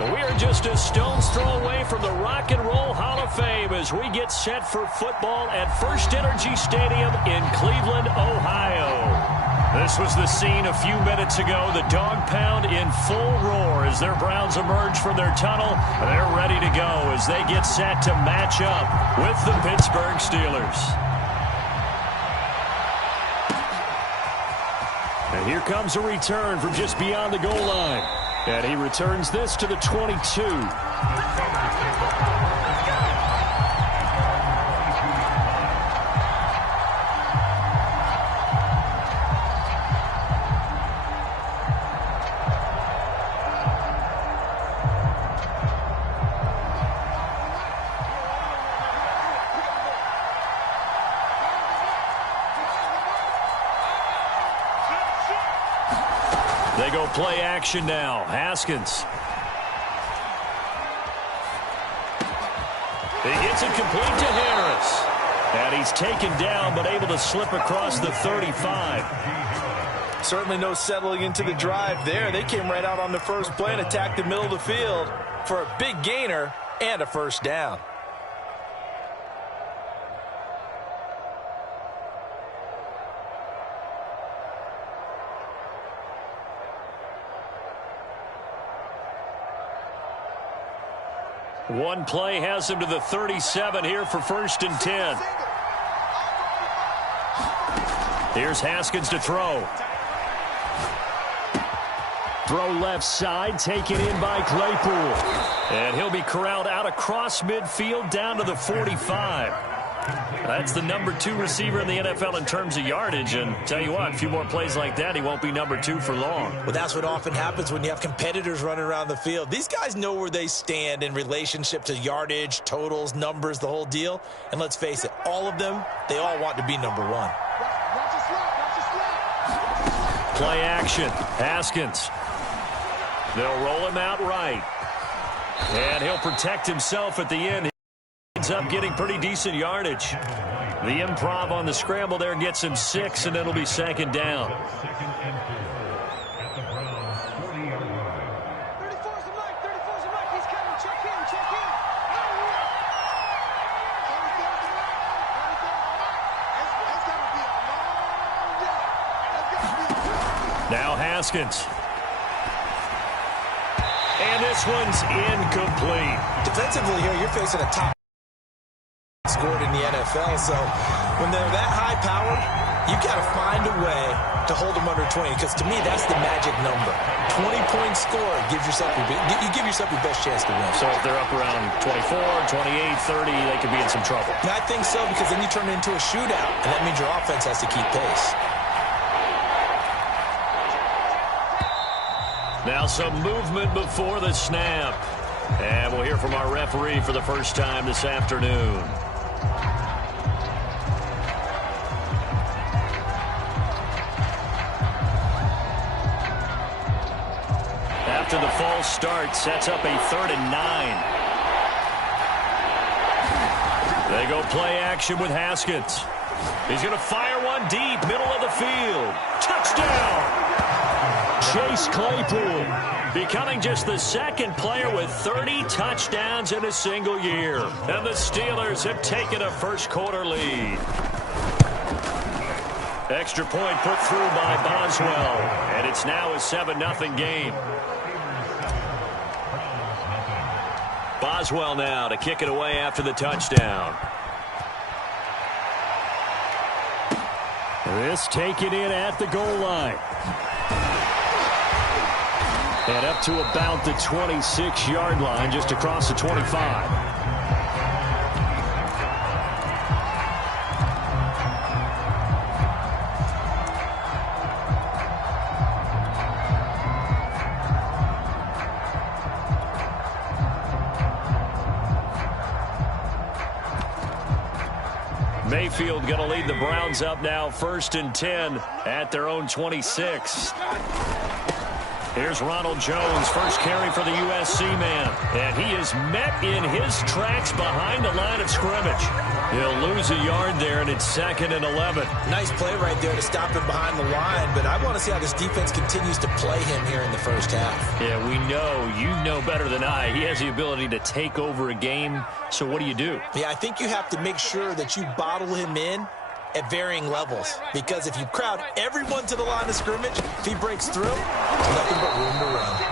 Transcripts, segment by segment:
We are just a stone's throw away from the Rock and Roll Hall of Fame as we get set for football at First Energy Stadium in Cleveland, Ohio. This was the scene a few minutes ago. The dog pound in full roar as their Browns emerge from their tunnel. They're ready to go as they get set to match up with the Pittsburgh Steelers. And here comes a return from just beyond the goal line. And he returns this to the 22. They go play action now. Haskins. He gets it complete to Harris. And he's taken down but able to slip across the 35. Certainly no settling into the drive there. They came right out on the first play and attacked the middle of the field for a big gainer and a first down. One play has him to the 37 here for 1st and 10. Here's Haskins to throw. Throw left side, taken in by Claypool. And he'll be corralled out across midfield down to the 45. That's the number 2 receiver in the NFL in terms of yardage. And tell you what, a few more plays like that, he won't be number 2 for long. Well, that's what often happens when you have competitors running around the field. These guys know where they stand in relationship to yardage, totals, numbers, the whole deal. And let's face it, all of them, they all want to be number 1. Play action. Haskins. They'll roll him out right. And he'll protect himself at the end. He ends up getting pretty decent yardage. The improv on the scramble there gets him 6, and it'll be 2nd down. Now Haskins. And this one's incomplete. Defensively here, you're facing a top scored in the NFL, so when they're that high powered, you got to find a way to hold them under 20, because to me, that's the magic number. 20-point score gives yourself you give yourself your best chance to win. So if they're up around 24, 28, 30, they could be in some trouble. And I think so, because then you turn it into a shootout, and that means your offense has to keep pace. Now some movement before the snap. And we'll hear from our referee for the first time this afternoon. After the false start, sets up a 3rd and 9. They go play action with Haskins. He's going to fire one deep, middle of the field. Touchdown! Chase Claypool becoming just the 2nd player with 30 touchdowns in a single year. And the Steelers have taken a first-quarter lead. Extra point put through by Boswell. And it's now a 7-0 game. Boswell now to kick it away after the touchdown. This taken in at the goal line. And up to about the 26-yard line, just across the 25. Mayfield going to lead the Browns up now, 1st and 10 at their own 26. Here's Ronald Jones, first carry for the USC man. And he is met in his tracks behind the line of scrimmage. He'll lose a yard there, and it's 2nd and 11. Nice play right there to stop him behind the line, but I want to see how this defense continues to play him here in the first half. Yeah, we know, you know better than I, he has the ability to take over a game. So what do you do? Yeah, I think you have to make sure that you bottle him in at varying levels, because if you crowd everyone to the line of scrimmage, if he breaks through, there's nothing but room to run.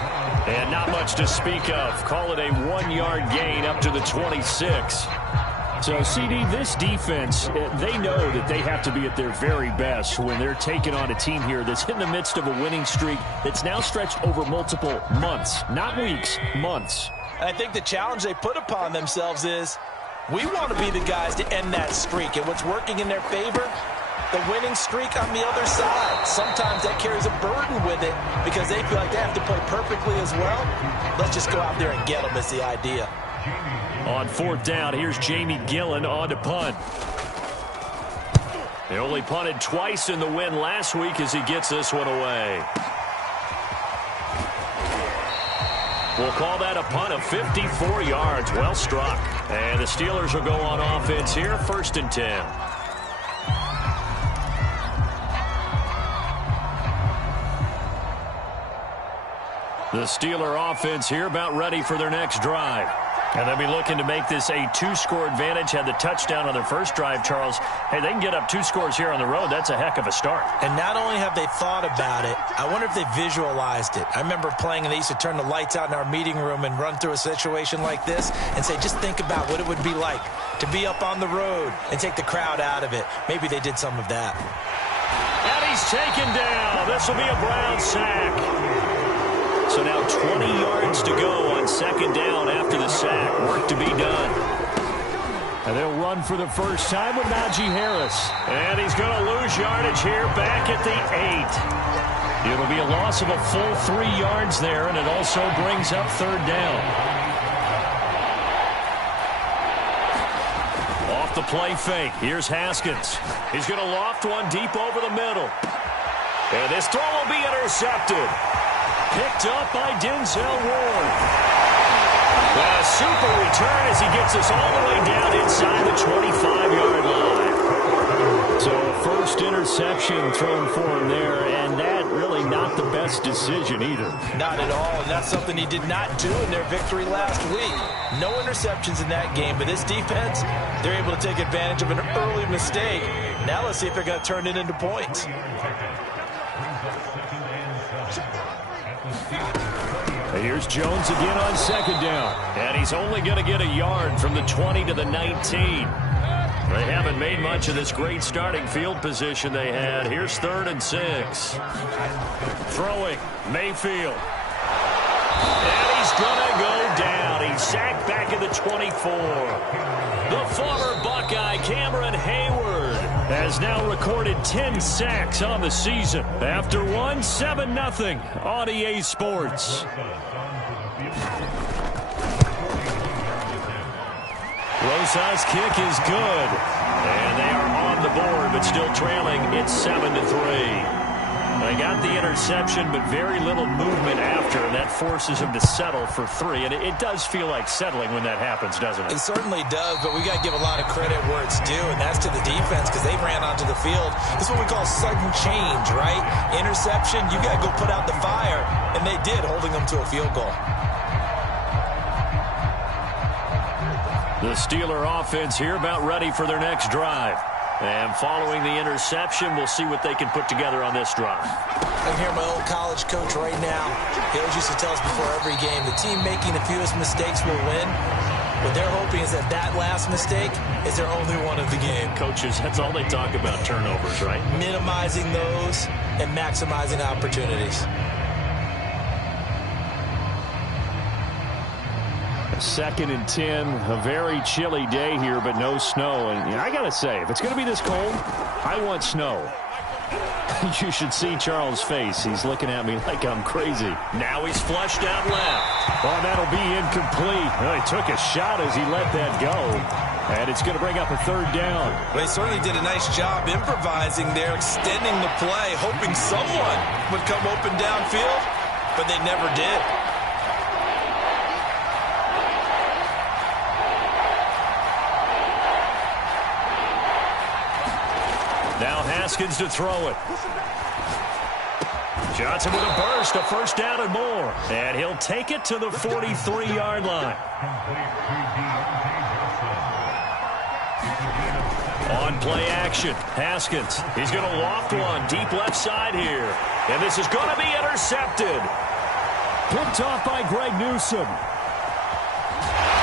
And not much to speak of. Call it a 1-yard gain up to the 26. So, CD, this defense, they know that they have to be at their very best when they're taking on a team here that's in the midst of a winning streak that's now stretched over multiple months, not weeks, months. And I think the challenge they put upon themselves is, we want to be the guys to end that streak. And what's working in their favor? The winning streak on the other side. Sometimes that carries a burden with it because they feel like they have to play perfectly as well. Let's just go out there and get them is the idea. On 4th down, here's Jamie Gillen on to punt. They only punted twice in the win last week as he gets this one away. We'll call that a punt of 54 yards. Well struck. And the Steelers will go on offense here, 1st and 10. The Steeler offense here about ready for their next drive. And they'll be looking to make this a 2-score advantage. Had the touchdown on their first drive, Charles. Hey, they can get up 2 scores here on the road. That's a heck of a start. And not only have they thought about it, I wonder if they visualized it. I remember playing, and they used to turn the lights out in our meeting room and run through a situation like this and say, just think about what it would be like to be up on the road and take the crowd out of it. Maybe they did some of that. And he's taken down. This will be a Brown sack. So now 20 yards to go on 2nd down after the sack. Work to be done. And they'll run for the first time with Najee Harris. And he's going to lose yardage here back at the 8. It'll be a loss of a full 3 yards there, and it also brings up 3rd down. Off the play fake. Here's Haskins. He's going to loft one deep over the middle. And this throw will be intercepted. Picked up by Denzel Ward. A super return as he gets us all the way down inside the 25-yard line. So a first interception thrown for him there, and that really not the best decision either. Not at all, and that's something he did not do in their victory last week. No interceptions in that game, but this defense, they're able to take advantage of an early mistake. Now let's see if they're going to turn it into points. Here's Jones again on 2nd down. And he's only going to get a yard from the 20 to the 19. They haven't made much of this great starting field position they had. Here's 3rd and 6. Throwing, Mayfield. And he's going to go down. He's sacked back at the 24. The former Buckeye, Cameron Hayward, has now recorded 10 sacks on the season. After one, 7-0 on EA Sports. Rosa's kick is good. And they are on the board, but still trailing. It's 7-3. They got the interception, but very little movement after, and that forces him to settle for 3. And it does feel like settling when that happens, doesn't it? It certainly does, but we got to give a lot of credit where it's due, and that's to the defense because they ran onto the field. This is what we call sudden change, right? Interception, you got to go put out the fire, and they did, holding them to a field goal. The Steeler offense here about ready for their next drive. And following the interception, we'll see what they can put together on this drive. I hear my old college coach right now. He always used to tell us before every game, the team making the fewest mistakes will win. What they're hoping is that that last mistake is their only one of the game. Coaches, that's all they talk about, turnovers, right? Minimizing those and maximizing opportunities. 2nd and 10, a very chilly day here, but no snow. And I got to say, if it's going to be this cold, I want snow. You should see Charles' face. He's looking at me like I'm crazy. Now he's flushed out left. Oh, that'll be incomplete. Well, he took a shot as he let that go. And it's going to bring up a 3rd down. Well, they certainly did a nice job improvising there, extending the play, hoping someone would come open downfield. but they never did. Now Haskins to throw it. Johnson with a burst, a first down and more. And he'll take it to the 43-yard line. On play action, Haskins. He's going to loft one deep left side here. And this is going to be intercepted. Picked off by Greg Newsome.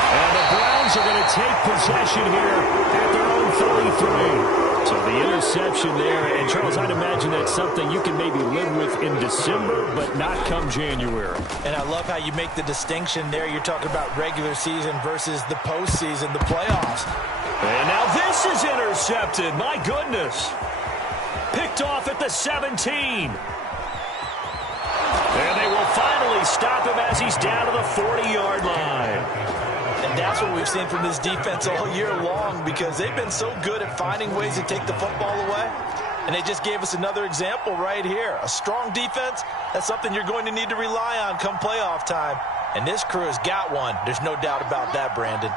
And the Browns are going to take possession here at their own 43. So the interception there, and Charles, I'd imagine that's something you can maybe live with in December, but not come January. And I love how you make the distinction there. You're talking about regular season versus the postseason, the playoffs. And now this is intercepted. My goodness. Picked off at the 17. And they will finally stop him as he's down to the 40-yard line. And that's what we've seen from this defense all year long, because they've been so good at finding ways to take the football away. And they just gave us another example right here. A strong defense, that's something you're going to need to rely on come playoff time. And this crew has got one. There's no doubt about that, Brandon.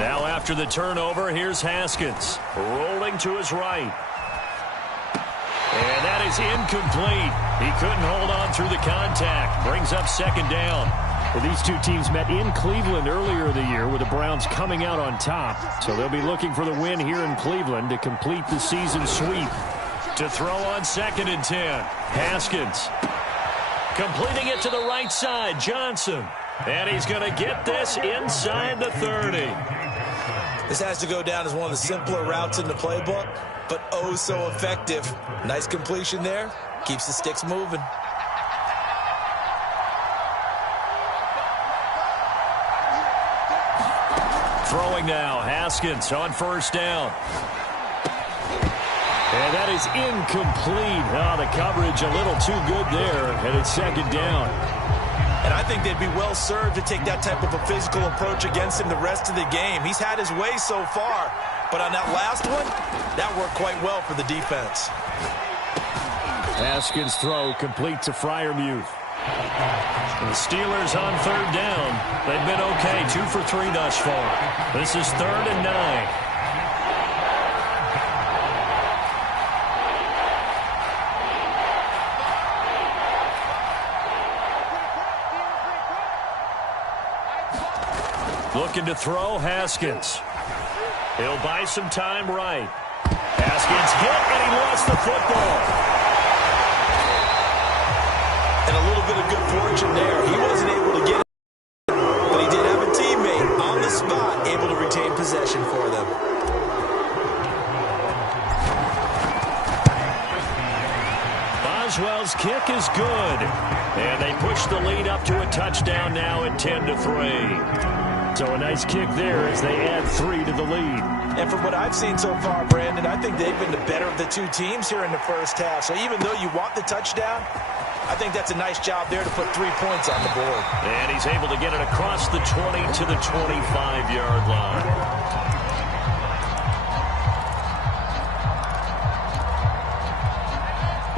Now after the turnover, here's Haskins. Rolling to his right. And that is incomplete. He couldn't hold on through the contact. Brings up second down. Well, these two teams met in Cleveland earlier in the year with the Browns coming out on top. So they'll be looking for the win here in Cleveland to complete the season sweep. To throw on 2nd and 10. Haskins. Completing it to the right side. Johnson. And he's going to get this inside the 30. This has to go down as one of the simpler routes in the playbook, but oh so effective. Nice completion there. Keeps the sticks moving. Throwing now, Haskins on first down. And that is incomplete. Oh, the coverage a little too good there, and it's second down. And I think they'd be well served to take that type of a physical approach against him the rest of the game. He's had his way so far, but on that last one, that worked quite well for the defense. Haskins' throw complete to Freiermuth. The Steelers on third down. They've been okay, 2 for 3 thus far. This is 3rd and 9. Looking to throw, Haskins. He'll buy some time right. Haskins hit, and he lost the football. And a little bit of good fortune there. He wasn't able to get it, but he did have a teammate on the spot able to retain possession for them. Boswell's kick is good. And they push the lead up to a touchdown now at 10-3. So a nice kick there as they add 3 to the lead. And from what I've seen so far, Brandon, I think they've been the better of the two teams here in the first half. So even though you want the touchdown, I think that's a nice job there to put 3 points on the board. And he's able to get it across the 20 to the 25-yard line.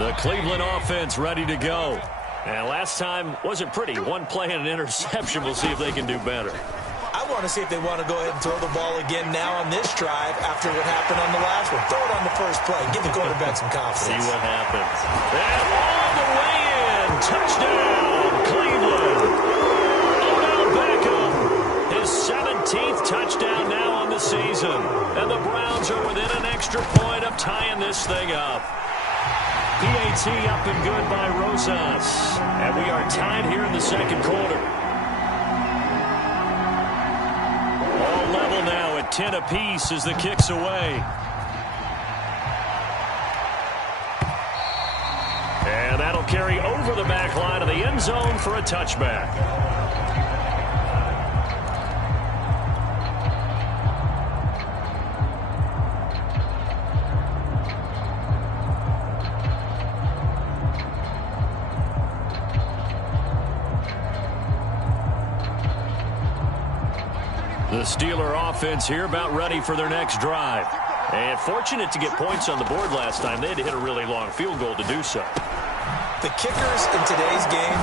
The Cleveland offense ready to go. And last time wasn't pretty. One play and an interception. We'll see if they can do better. I want to see if they want to go ahead and throw the ball again now on this drive after what happened on the last one. Throw it on the first play. Give the quarterback some confidence. See what happens. And all the way in. Touchdown, Cleveland. Odell Beckham. His 17th touchdown now on the season. And the Browns are within an extra point of tying this thing up. PAT up and good by Rosas. And we are tied here in the second quarter. All level now at 10 apiece as the kick's away. And that'll carry over the back line of the end zone for a touchback. The Steeler offense here about ready for their next drive. And fortunate to get points on the board last time. They had to hit a really long field goal to do so. The kickers in today's game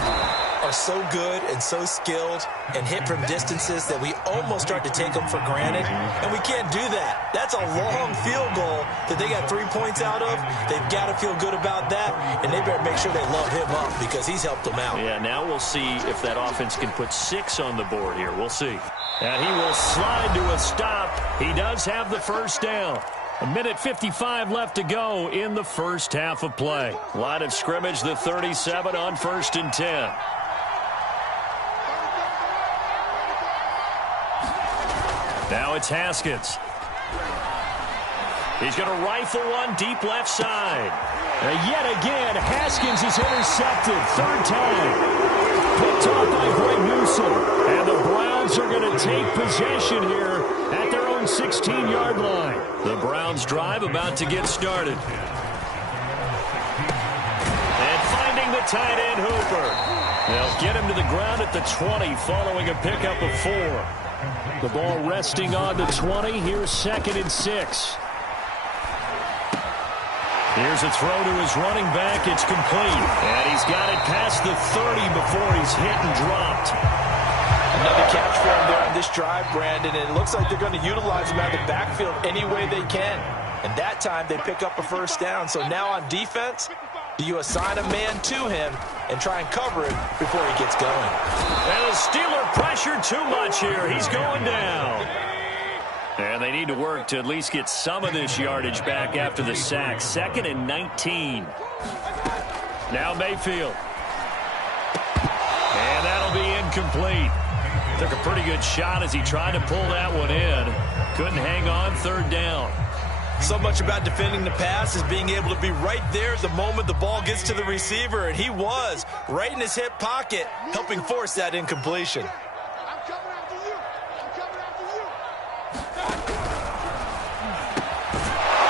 are so good and so skilled and hit from distances that we almost start to take them for granted, and we can't do that. That's a long field goal that they got 3 points out of. They've got to feel good about that, and they better make sure they love him up because he's helped them out. Yeah, now we'll see if that offense can put 6 on the board here. We'll see. And he will slide to a stop. He does have the first down. 1:55 left to go in the first half of play. Line of scrimmage, the 37 on 1st and 10. Now it's Haskins. He's going to rifle one deep left side. And yet again, Haskins is intercepted. 3rd time. Picked off by Greg Newsome. And the Browns are going to take possession here at their own 16-yard line. The Browns drive about to get started. And finding the tight end, Hooper. They'll get him to the ground at the 20 following a pickup of 4. The ball resting on the 20. Here's 2nd and 6. Here's a throw to his running back. It's complete. And he's got it past the 30 before he's hit and dropped. Another catch for him there on this drive, Brandon. And it looks like they're going to utilize him out of the backfield any way they can. And that time they pick up a first down. So now on defense, do you assign a man to him and try and cover it before he gets going? And the Steeler pressure too much here. He's going down. And they need to work to at least get some of this yardage back after the sack. 2nd and 19. Now Mayfield. And that'll be incomplete. Took a pretty good shot as he tried to pull that one in. Couldn't hang on. 3rd down. So much about defending the pass is being able to be right there the moment the ball gets to the receiver, and he was right in his hip pocket, helping force that incompletion.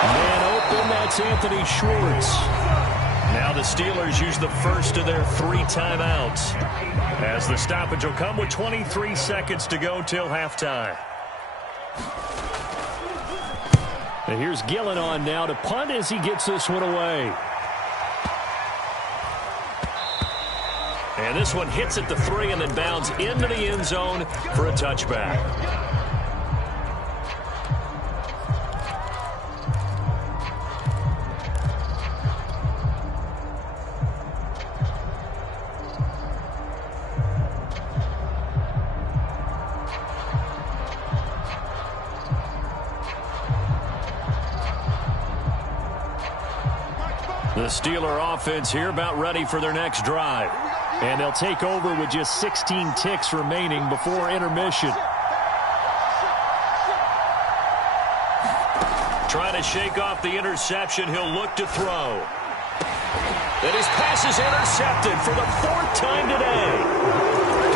Man open, that's Anthony Schwartz. Now the Steelers use the first of their 3 timeouts, as the stoppage will come with 23 seconds to go till halftime. And here's Gillen on now to punt as he gets this one away. And this one hits at the 3 and then bounds into the end zone for a touchback. The Steeler offense here about ready for their next drive. And they'll take over with just 16 ticks remaining before intermission. Trying to shake off the interception. He'll look to throw. And his pass is intercepted for the 4th time today.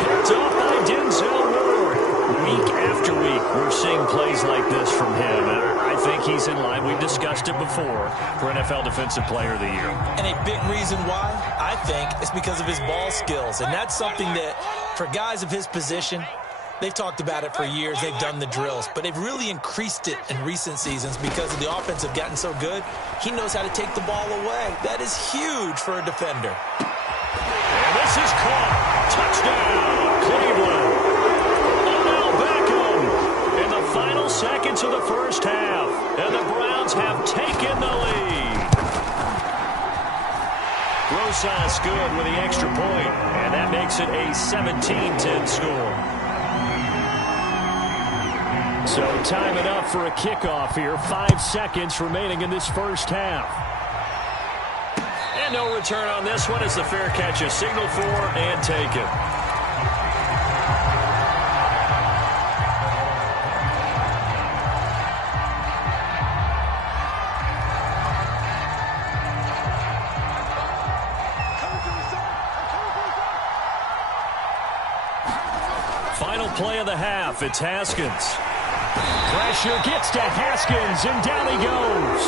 Picked off by Denzel Ward. Week after week, we're seeing plays like this from him. I think he's in line. We've discussed it before for NFL Defensive Player of the Year. And a big reason why, I think, is because of his ball skills. And that's something that, for guys of his position, they've talked about it for years. They've done the drills. But they've really increased it in recent seasons because of the offense have gotten so good. He knows how to take the ball away. That is huge for a defender. And this is caught. Touchdown, Cleveland. Final seconds of the first half, and the Browns have taken the lead. Rosas good with the extra point, and that makes it a 17-10 score. So time it up for a kickoff here. 5 seconds remaining in this first half. And no return on this one as the fair catch is signaled for and taken. Final play of the half. It's Haskins. Pressure gets to Haskins, and down he goes.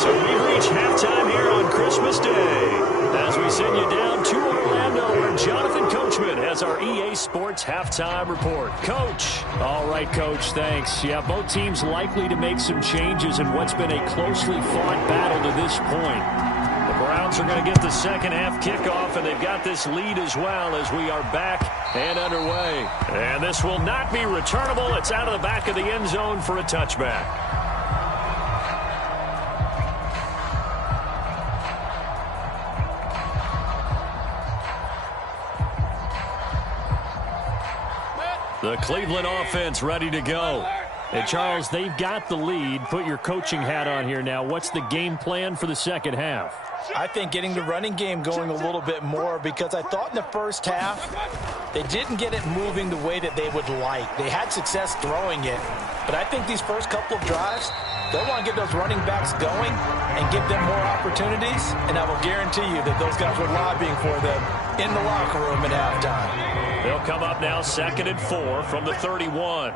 So we reach halftime here on Christmas Day as we send you down to Orlando where Jonathan Coachman has our EA Sports halftime report. Coach. All right, Coach, thanks. Yeah, both teams likely to make some changes in what's been a closely fought battle to this point. The Browns Browns are going to get the second half kickoff, and they've got this lead as well as we are back and underway. And this will not be returnable. It's out of the back of the end zone for a touchback. The Cleveland offense ready to go. And, Charles, they've got the lead. Put your coaching hat on here now. What's the game plan for the second half? I think getting the running game going a little bit more, because I thought in the first half they didn't get it moving the way that they would like. They had success throwing it, but I think these first couple of drives, they'll want to get those running backs going and give them more opportunities, and I will guarantee you that those guys were lobbying for them in the locker room at halftime. They'll come up now 2nd and 4 from the 31.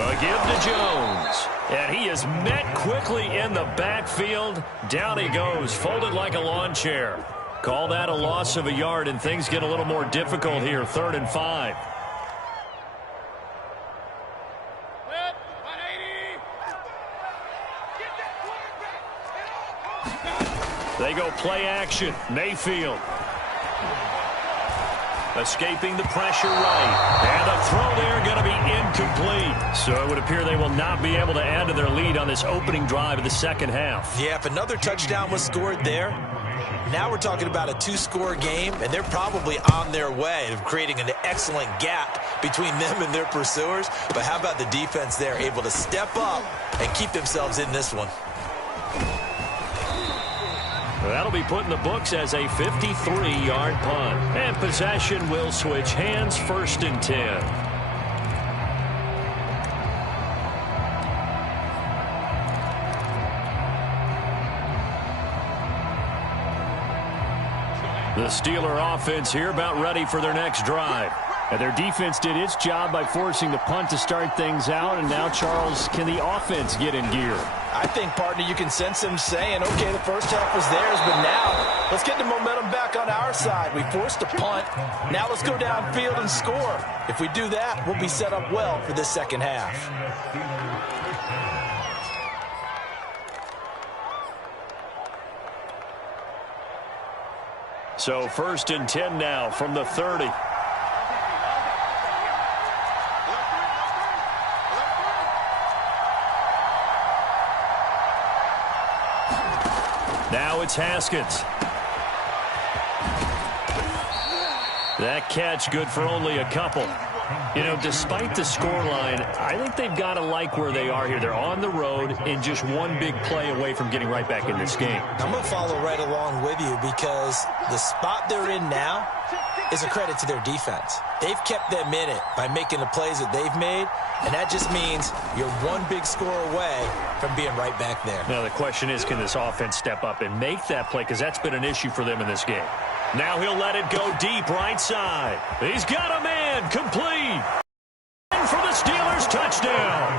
A give to Jones. And he is met quickly in the backfield. Down he goes, folded like a lawn chair. Call that a loss of a yard, and things get a little more difficult here. 3rd and 5. They go play action. Mayfield. Escaping the pressure right. And the throw there going to be incomplete. So it would appear they will not be able to add to their lead on this opening drive of the second half. Yeah, if another touchdown was scored there, now we're talking about a 2-score game, and they're probably on their way of creating an excellent gap between them and their pursuers. But how about the defense there, able to step up and keep themselves in this one? That'll be put in the books as a 53-yard punt. And possession will switch hands. 1st and 10. The Steeler offense here about ready for their next drive. And their defense did its job by forcing the punt to start things out. And now, Charles, can the offense get in gear? I think, partner, you can sense them saying, okay, the first half was theirs, but now let's get the momentum back on our side. We forced a punt. Now let's go downfield and score. If we do that, we'll be set up well for this second half. So 1st and 10 now from the 30. Now it's Haskins. That catch good for only a couple. You know, despite the scoreline, I think they've got to like where they are here. They're on the road and just one big play away from getting right back in this game. I'm going to follow right along with you, because the spot they're in now is a credit to their defense. They've kept them in it by making the plays that they've made, and that just means you're one big score away from being right back there. Now the question is, can this offense step up and make that play, because that's been an issue for them in this game. Now he'll let it go deep right side. He's got a man complete. And for the Steelers, touchdown.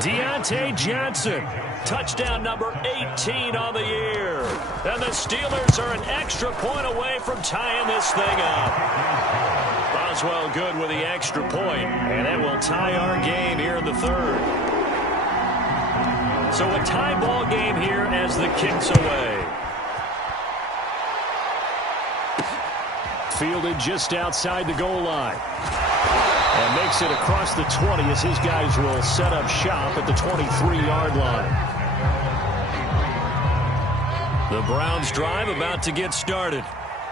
Deontay Johnson, touchdown number 18 on the year. And the Steelers are an extra point away from tying this thing up. Boswell good with the extra point, and that will tie our game here in the 3rd. So a tie ball game here as the kick's away. Fielded just outside the goal line. And makes it across the 20 as his guys will set up shop at the 23-yard line. The Browns drive about to get started.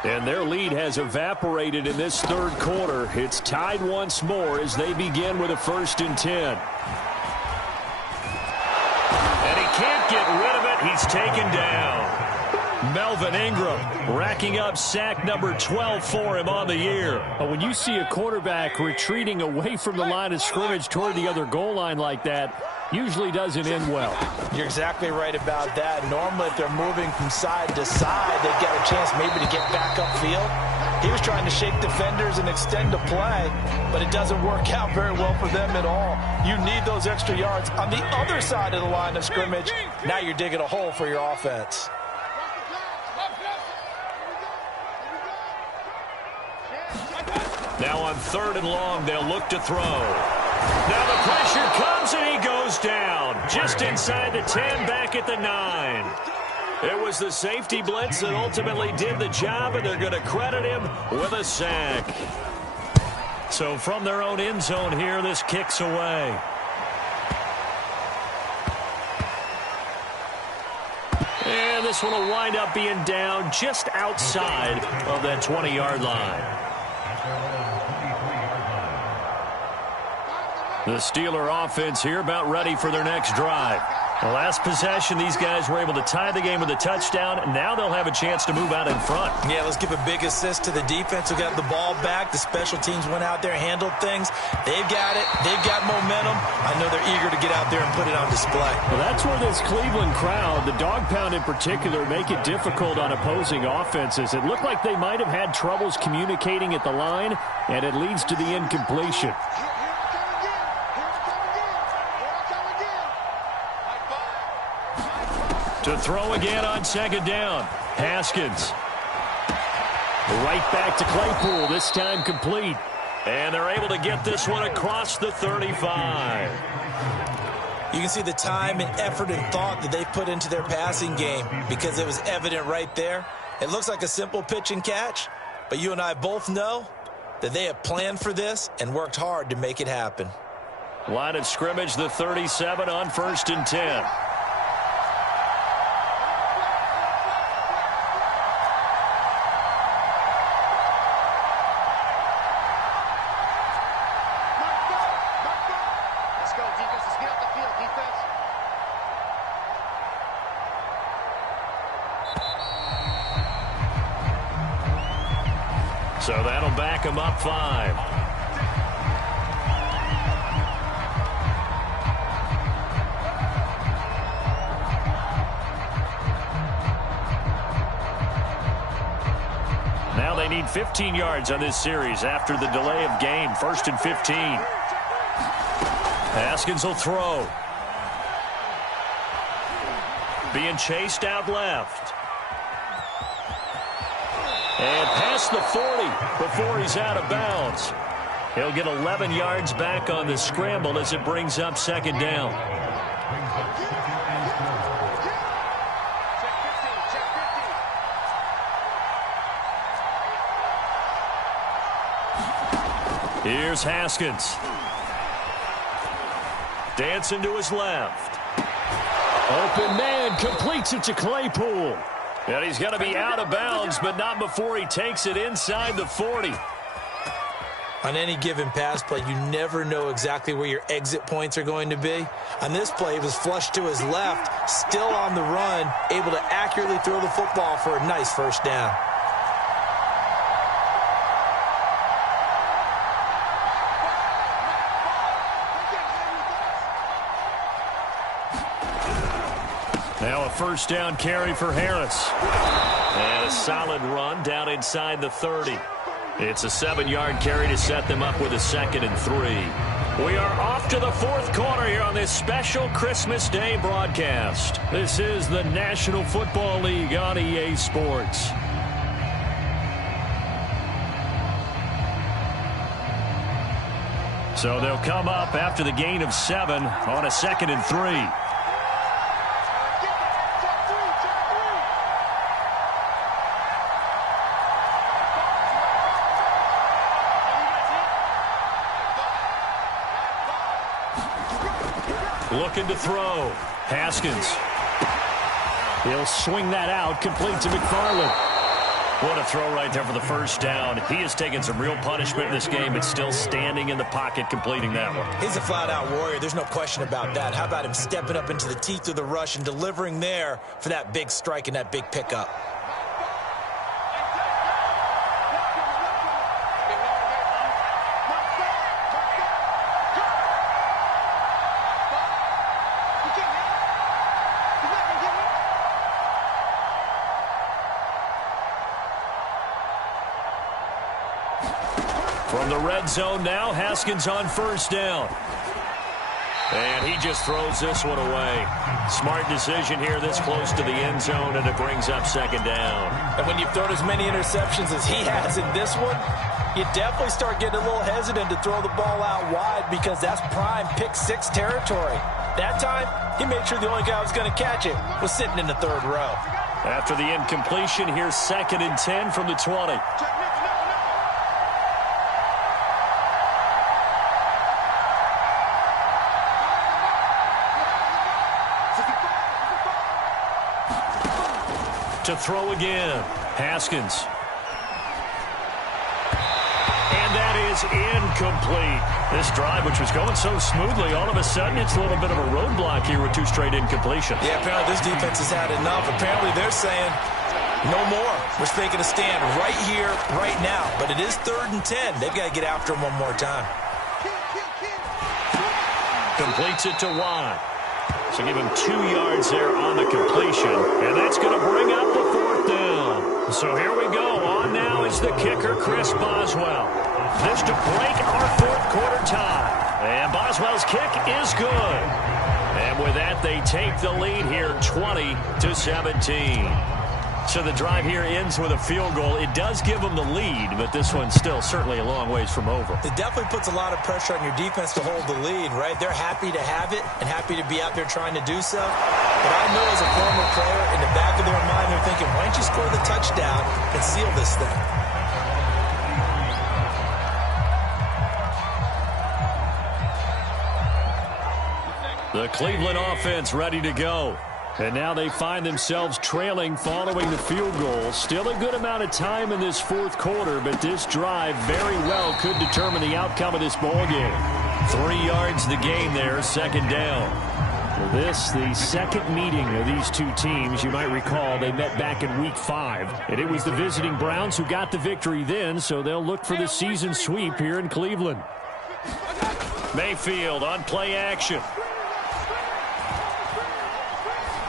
And their lead has evaporated in this 3rd quarter. It's tied once more as they begin with a 1st and 10. And he can't get rid of it. He's taken down. Melvin Ingram racking up sack number 12 for him on the year. But when you see a quarterback retreating away from the line of scrimmage toward the other goal line like that, usually doesn't end well. You're exactly right about that. Normally, if they're moving from side to side, they've got a chance maybe to get back upfield. He was trying to shake defenders and extend the play, but it doesn't work out very well for them at all. You need those extra yards on the other side of the line of scrimmage. Now you're digging a hole for your offense. Now on 3rd and long, they'll look to throw. Now the pressure comes, and he goes down. Just inside the 10, back at the 9. It was the safety blitz that ultimately did the job, and they're going to credit him with a sack. So from their own end zone here, this kicks away. And this one will wind up being down just outside of that 20-yard line. The Steeler offense here about ready for their next drive. The last possession, these guys were able to tie the game with a touchdown. Now they'll have a chance to move out in front. Yeah, let's give a big assist to the defense who got the ball back. The special teams went out there, handled things. They've got it. They've got momentum. I know they're eager to get out there and put it on display. Well, that's where this Cleveland crowd, the dog pound in particular, make it difficult on opposing offenses. It looked like they might have had troubles communicating at the line, and it leads to the incompletion. To throw again on 2nd down. Haskins. Right back to Claypool, this time complete. And they're able to get this one across the 35. You can see the time and effort and thought that they put into their passing game because it was evident right there. It looks like a simple pitch and catch, but you and I both know that they have planned for this and worked hard to make it happen. Line of scrimmage, the 37 on 1st and 10. So that'll back him up 5. Now they need 15 yards on this series after the delay of game. 1st and 15. Haskins will throw. Being chased out left. And past the 40 before he's out of bounds. He'll get 11 yards back on the scramble as it brings up 2nd down. Here's Haskins. Dancing to his left. Open man, completes it to Claypool. And he's going to be out of bounds, but not before he takes it inside the 40. On any given pass play, you never know exactly where your exit points are going to be. On this play, he was flushed to his left, still on the run, able to accurately throw the football for a nice 1st down. Now a 1st down carry for Harris. And a solid run down inside the 30. It's a 7-yard carry to set them up with a 2nd and 3. We are off to the 4th quarter here on this special Christmas Day broadcast. This is the National Football League on EA Sports. So they'll come up after the gain of 7 on a 2nd and 3. Looking to throw. Haskins. He'll swing that out, complete to McFarland. What a throw right there for the 1st down. He has taken some real punishment in this game, but still standing in the pocket, completing that one. He's a flat-out warrior. There's no question about that. How about him stepping up into the teeth of the rush and delivering there for that big strike and that big pickup? From the red zone now, Haskins on 1st down. And he just throws this one away. Smart decision here this close to the end zone, and it brings up second down. And when you've thrown as many interceptions as he has in this one, you definitely start getting a little hesitant to throw the ball out wide because that's prime pick-six territory. That time, he made sure the only guy who was going to catch it was sitting in the third row. After the incompletion, here's 2nd and 10 from the 20. To throw again, Haskins. And that is incomplete. This drive, which was going so smoothly, all of a sudden it's a little bit of a roadblock here with 2 straight incompletions. Yeah, apparently this defense has had enough. Apparently they're saying, no more. We're making a stand right here, right now. But it is 3rd and 10. They've got to get after him one more time. Completes it to Watt. So give him 2 yards there on the completion. And that's going to bring up the 4th down. So here we go. On now is the kicker, Chris Boswell. This to break our 4th quarter tie. And Boswell's kick is good. And with that, they take the lead here 20-17. So the drive here ends with a field goal. It does give them the lead, but this one's still certainly a long ways from over. It definitely puts a lot of pressure on your defense to hold the lead, right? They're happy to have it and happy to be out there trying to do so. But I know as a former player, in the back of their mind, they're thinking, why don't you score the touchdown and seal this thing? The Cleveland offense ready to go. And now they find themselves trailing following the field goal. Still a good amount of time in this 4th quarter, but this drive very well could determine the outcome of this ball game. 3 yards the gain there, 2nd down. Well, this, the 2nd meeting of these 2 teams. You might recall they met back in Week 5, and it was the visiting Browns who got the victory then, so they'll look for the season sweep here in Cleveland. Mayfield on play action.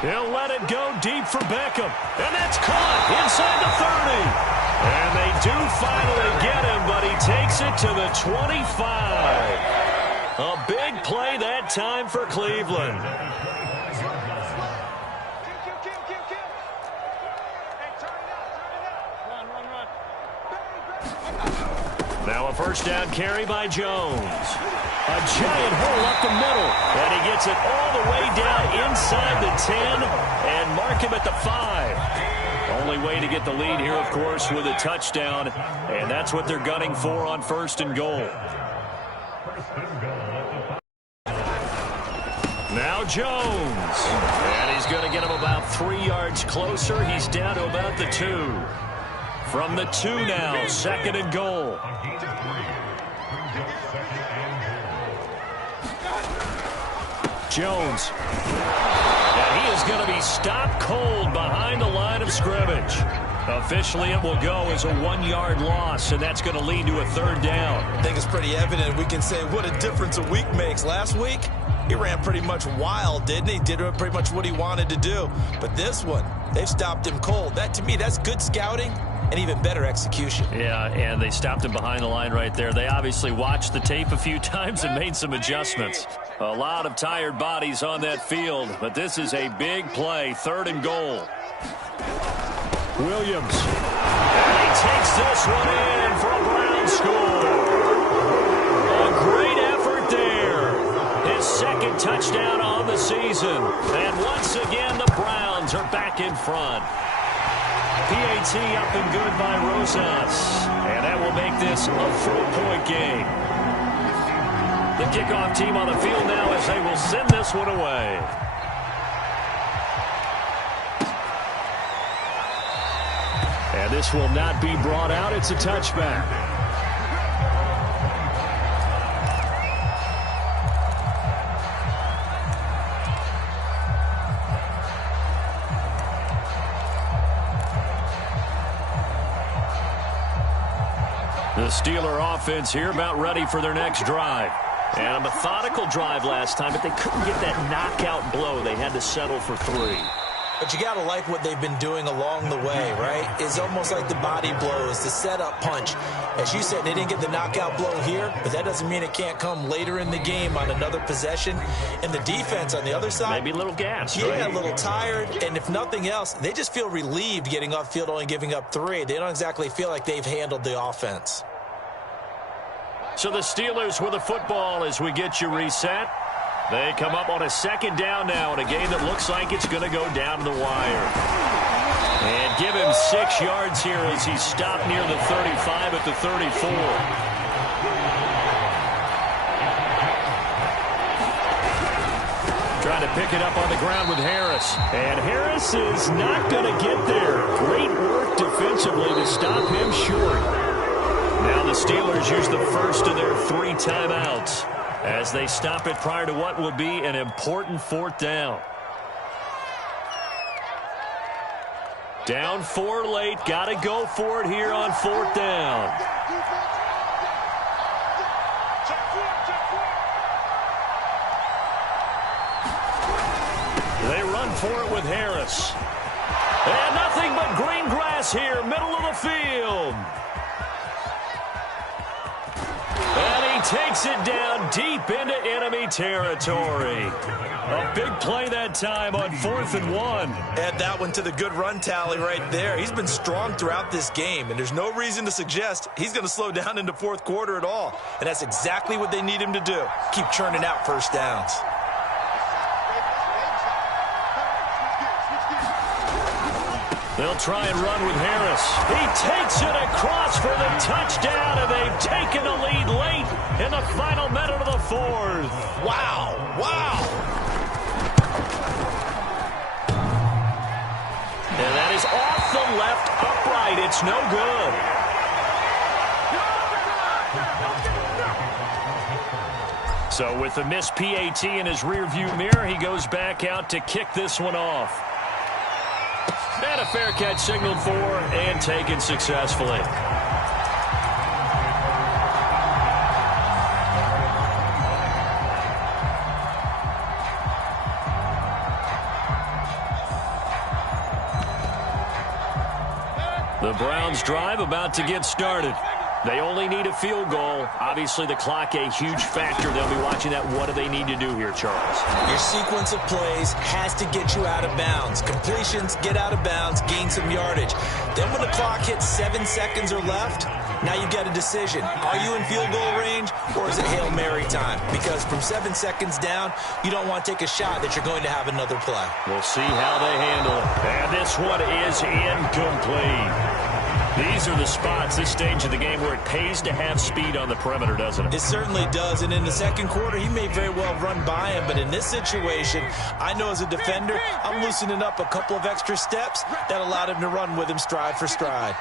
He'll let it go deep for Beckham. And that's caught inside the 30. And they do finally get him, but he takes it to the 25. A big play that time for Cleveland. Now a 1st down carry by Jones. A giant hole up the middle. And he gets it all the way down inside the 10 and mark him at the 5. Only way to get the lead here, of course, with a touchdown. And that's what they're gunning for on 1st and goal. Now Jones. And he's going to get him about 3 yards closer. He's down to about the 2. From the 2 now, 2nd and goal. Jones. And he is going to be stopped cold behind the line of scrimmage. Officially, it will go as a 1-yard loss, and that's going to lead to a 3rd down. I think it's pretty evident. We can say what a difference a week makes. Last week, he ran pretty much wild, didn't he? Did pretty much what he wanted to do. But this one, they've stopped him cold. That, to me, that's good scouting and even better execution. Yeah, and they stopped him behind the line right there. They obviously watched the tape a few times and made some adjustments. A lot of tired bodies on that field, but this is a big play, 3rd and goal. Williams. And he takes this one in for a Brown score. A great effort there. His 2nd touchdown on the season. And once again, the Browns are back in front. PAT up and good by Rosas. And that will make this a 4-point game. The kickoff team on the field now as they will send this one away. And this will not be brought out. It's a touchback. The Steeler offense here about ready for their next drive. And a methodical drive last time, but they couldn't get that knockout blow. They had to settle for 3. But you got to like what they've been doing along the way, right? It's almost like the body blows, the setup punch. As you said, they didn't get the knockout blow here, but that doesn't mean it can't come later in the game on another possession. And the defense on the other side, maybe a little gassed. Yeah, right? a little tired. And if nothing else, they just feel relieved getting off field, only giving up 3. They don't exactly feel like they've handled the offense. So the Steelers with the football as we get you reset. They come up on a 2nd down now in a game that looks like it's going to go down to the wire. And give him 6 yards here as he's stopped near the 35 at the 34. Trying to pick it up on the ground with Harris. And Harris is not going to get there. Great work defensively to stop him short. Now the Steelers use the first of their 3 timeouts as they stop it prior to what will be an important 4th down. Down 4 late. Got to go for it here on 4th down. They run for it with Harris. And nothing but green grass here, middle of the field. And he takes it down deep into enemy territory. A big play that time on 4th and 1. Add that one to the good run tally right there. He's been strong throughout this game, and there's no reason to suggest he's going to slow down into 4th quarter at all. And that's exactly what they need him to do. Keep churning out first downs. They'll try and run with Harris. He takes it across for the touchdown, and they've taken the lead late in the final minute of the 4th. Wow, wow. And that is off the left upright. It's no good. So with the missed PAT in his rearview mirror, he goes back out to kick this one off. And a fair catch signaled for and taken successfully. The Browns drive about to get started. They only need a field goal. Obviously, the clock a huge factor. They'll be watching that. What do they need to do here, Charles? Your sequence of plays has to get you out of bounds. Completions, get out of bounds, gain some yardage. Then when the clock hits 7 seconds or left, now you get a decision. Are you in field goal range, or is it Hail Mary time? Because from 7 seconds down, you don't want to take a shot that you're going to have another play. We'll see how they handle it. And this one is incomplete. These are the spots, this stage of the game, where it pays to have speed on the perimeter, doesn't it? It certainly does, and in the second quarter, he may very well run by him, but in this situation, I know as a defender, I'm loosening up a couple of extra steps that allowed him to run with him stride for stride.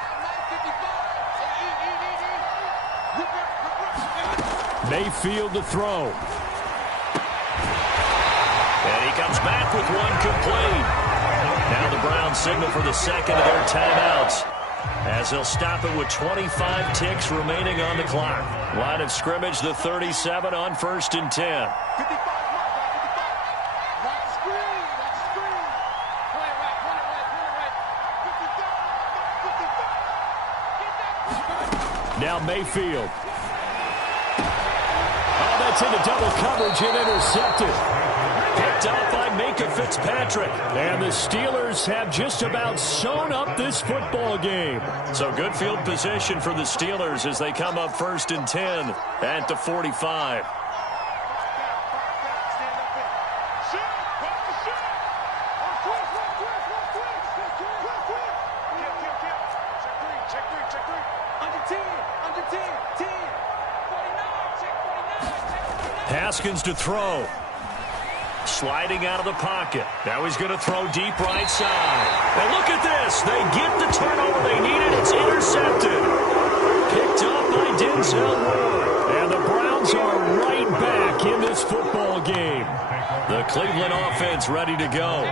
Mayfield to throw. And he comes back with one complete. Now the Browns signal for the second of their timeouts, as they'll stop it with 25 ticks remaining on the clock. Line of scrimmage, the 37 on 1st and 10. Now Mayfield. Oh, that's into double coverage and intercepted. Picked up by Minka Fitzpatrick. And the Steelers have just about sewn up this football game. So good field position for the Steelers as they come up 1st and 10 at the 45. Haskins to throw. Sliding out of the pocket. Now he's going to throw deep right side. And look at this. They get the turnover they needed. It's intercepted. Picked up by Denzel Ward. And the Browns are right back in this football game. The Cleveland offense ready to go.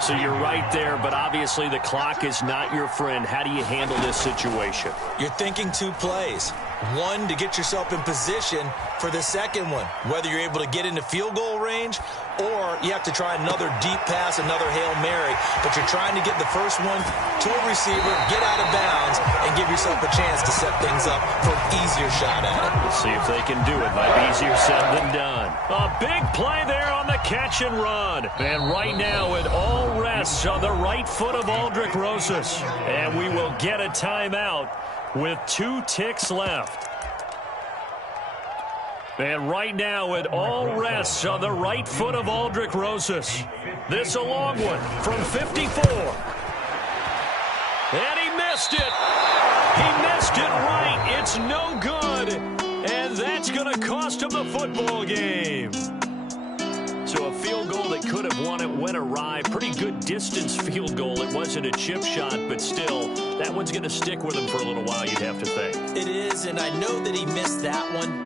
So you're right there, but obviously the clock is not your friend. How do you handle this situation? You're thinking 2 plays. One, to get yourself in position for the second one, whether you're able to get into field goal range or you have to try another deep pass, another Hail Mary. But you're trying to get the first one to a receiver, get out of bounds, and give yourself a chance to set things up for an easier shot at it. We'll see if they can do it. Might be easier said than done. A big play there on the catch and run. And right now it all rests on the right foot of Aldrick Rosas. And we will get a timeout with 2 ticks left. And right now it all rests on the right foot of Aldrick Rosas. This a long one from 54. And he missed it. He missed it right. It's no good. And that's going to cost him the football game. So a field goal that could have won it went awry. Pretty good distance field goal. It wasn't a chip shot, but still, that one's going to stick with him for a little while, you'd have to think. It is, and I know that he missed that one.